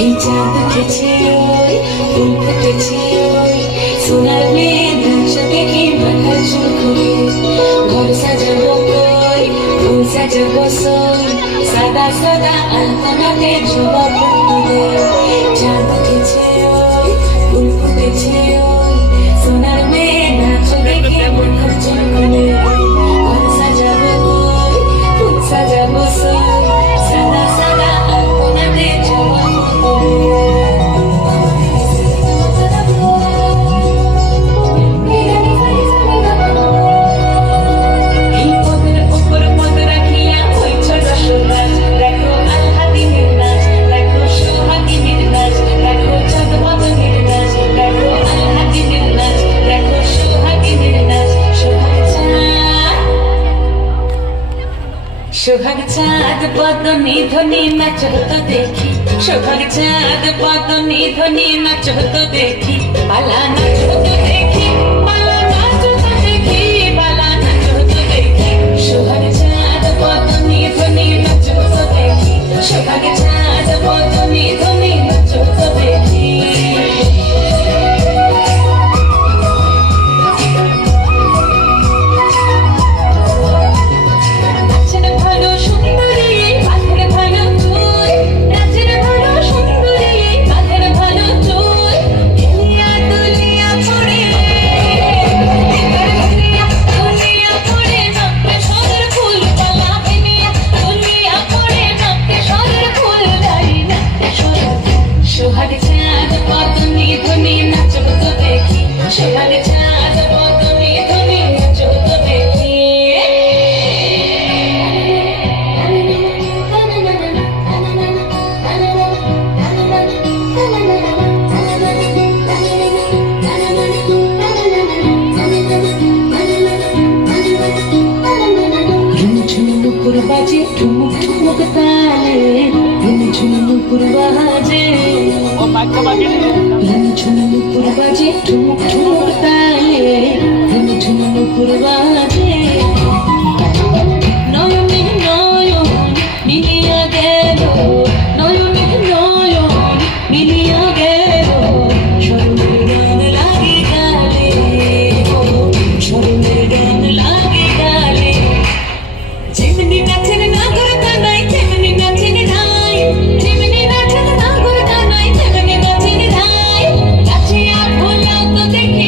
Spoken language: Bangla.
এই চাঁদ উঠেছে ওই ফুল ফুটেছে ওই সোনার মেয়ে নাচ দেখে মাথা চুল ঘুরে ঘর সাজাবো কই ফুল সাজাবো সই সাদা সাদা আলপনাতে জবা ফুটবে চাঁদ উঠেছে ওই ফুল ফুটেছে ওই সোনার মেয়ে নাচ দেখে মাথা চুল ঘুরে ঘর সাজাবো কই ফুল সাজাবো সই সাদা সাদা আলপনাতে জবা সোহাগ চাঁদ বদনি ধ্বনি নাচ হতো দেখি সোহাগ চাঁদ বদনি ধ্বনি নাচ হতো দেখি পালা নাচ হতো দেখি পালা নাচ হতো দেখি পালা নাচ হতো দেখি সোহাগ চাঁদ বদনি ধ্বনি নাচ হতো দেখি সোহাগ চাঁদ বদনি ধ্বনি নাচ হতো দেখি সোহাগ চাঁদ বদনি ধ্বনি নাচ হতো দেখি সোহাগ চাঁদ বদনি ধ্বনি নাচ হতো দেখি ঝুমঝুমুকুর বাজে ঠুমুক ঠুমুক তালে ঝুমঝুমুকুর বাজে ঝুমঝুমুকুর বাজে ঠুমুক ঠুমুক তালে ঝুমঝুমুকুর বাজে